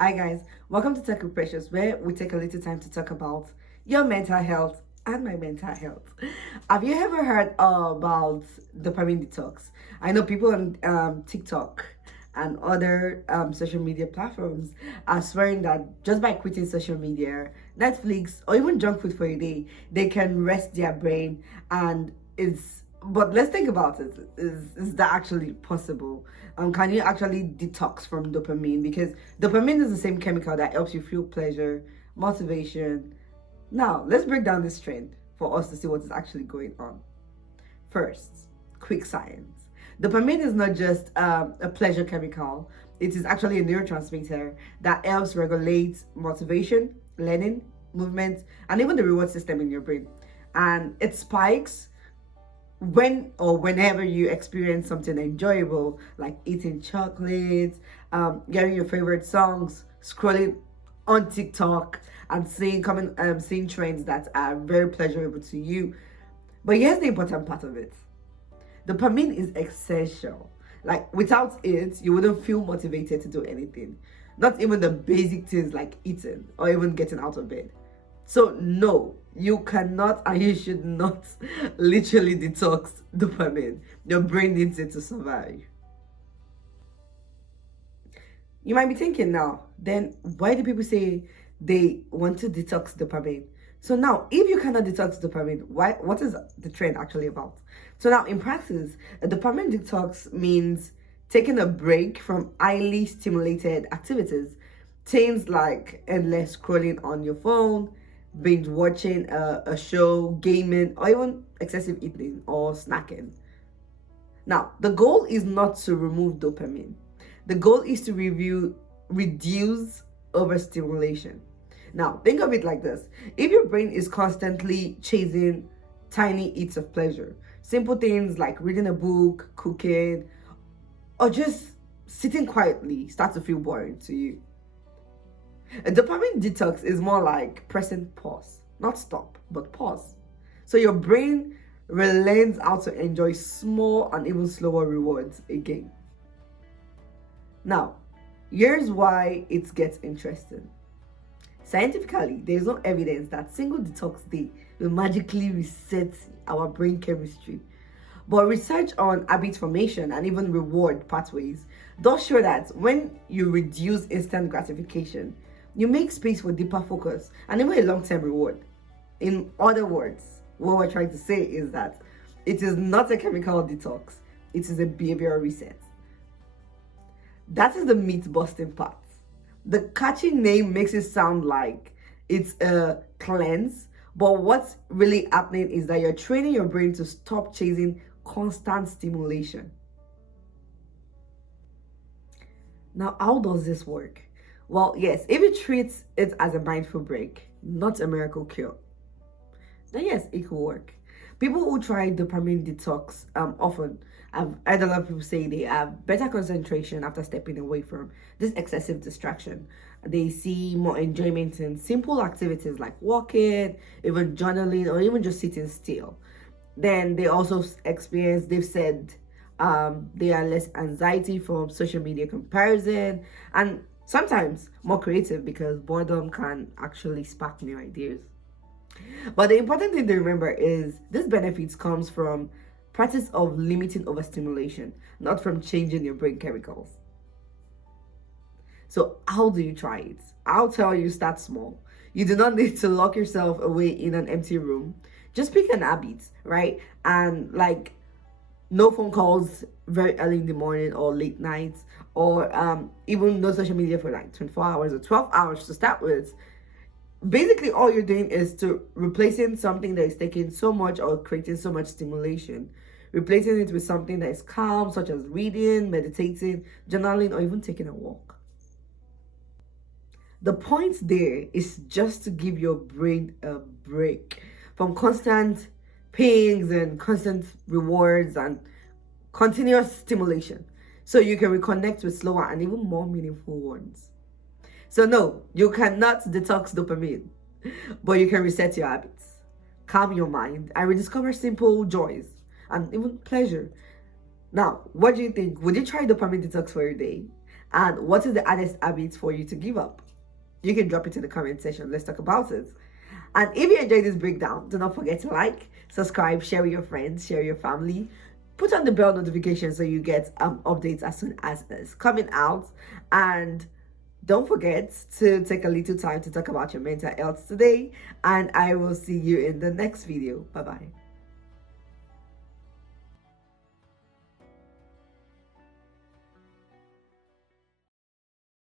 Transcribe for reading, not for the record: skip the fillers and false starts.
Hi guys, welcome to Tech with Precious, where we take a little time to talk about your mental health and my mental health. Have you ever heard about dopamine detox? I know people on TikTok and other social media platforms are swearing that just by quitting social media, Netflix, or even junk food for a day, they can rest their brain and it's but let's think about it. Is that actually possible? Can you actually detox from dopamine? Because dopamine is the same chemical that helps you feel pleasure, motivation. Now, let's break down this trend for us to see what is actually going on. First, quick science. Dopamine is not just a pleasure chemical, it is actually a neurotransmitter that helps regulate motivation, learning, movement, and even the reward system in your brain. And it spikes when or whenever you experience something enjoyable, like eating chocolates, getting your favorite songs, scrolling on TikTok, and seeing trends that are very pleasurable to you. But here's the important part of it: dopamine is essential. Like without it, you wouldn't feel motivated to do anything, not even the basic things like eating or even getting out of bed. So no, you cannot and you should not literally detox dopamine. Your brain needs it to survive. You might be thinking now, then why do people say they want to detox dopamine? So now, if you cannot detox dopamine, what is the trend actually about? So now, in practice, a dopamine detox means taking a break from highly stimulated activities, things like endless scrolling on your phone, binge watching a show, gaming, or even excessive eating or snacking. Now, the goal is not to remove dopamine. The goal is to reduce overstimulation. Now, think of it like this. If your brain is constantly chasing tiny hits of pleasure, simple things like reading a book, cooking, or just sitting quietly start to feel boring to you. A dopamine detox is more like pressing pause, not stop, but pause. So your brain learns how to enjoy small and even slower rewards again. Now, here's why it gets interesting. Scientifically, there is no evidence that single detox day will magically reset our brain chemistry. But research on habit formation and even reward pathways does show that when you reduce instant gratification, you make space for deeper focus and even a long-term reward. In other words, what we're trying to say is that it is not a chemical detox, it is a behavioral reset. That is the myth busting part. The catchy name makes it sound like it's a cleanse, but what's really happening is that you're training your brain to stop chasing constant stimulation. Now, how does this work? Well, yes, if you treat it as a mindful break, not a miracle cure, then yes, it could work. People who try dopamine detox often, I've heard a lot of people say they have better concentration after stepping away from this excessive distraction. They see more enjoyment in simple activities like walking, even journaling, or even just sitting still. Then they also experience, they've said, they are less anxiety from social media comparison and sometimes more creative because boredom can actually spark new ideas. But the important thing to remember is this benefits comes from practice of limiting overstimulation, not from changing your brain chemicals. So how do you try it? I'll tell you, start small. You do not need to lock yourself away in an empty room. Just pick an habit, right? And like no phone calls very early in the morning or late nights, or even no social media for like 24 hours or 12 hours to start with. Basically, all you're doing is to replacing something that is taking so much or creating so much stimulation, replacing it with something that is calm, such as reading, meditating, journaling, or even taking a walk. The point there is just to give your brain a break from constant pings and constant rewards and continuous stimulation so you can reconnect with slower and even more meaningful ones. So no, you cannot detox dopamine, but you can reset your habits, calm your mind, and rediscover simple joys and even pleasure. Now, what do you think? Would you try dopamine detox for your day? And what is the hardest habit for you to give up? You can drop it in the comment section. Let's talk about it. And if you enjoyed this breakdown, do not forget to like, subscribe, share with your friends, share with your family. Put on the bell notification so you get updates as soon as it's coming out. And don't forget to take a little time to talk about your mental health today. And I will see you in the next video. Bye-bye.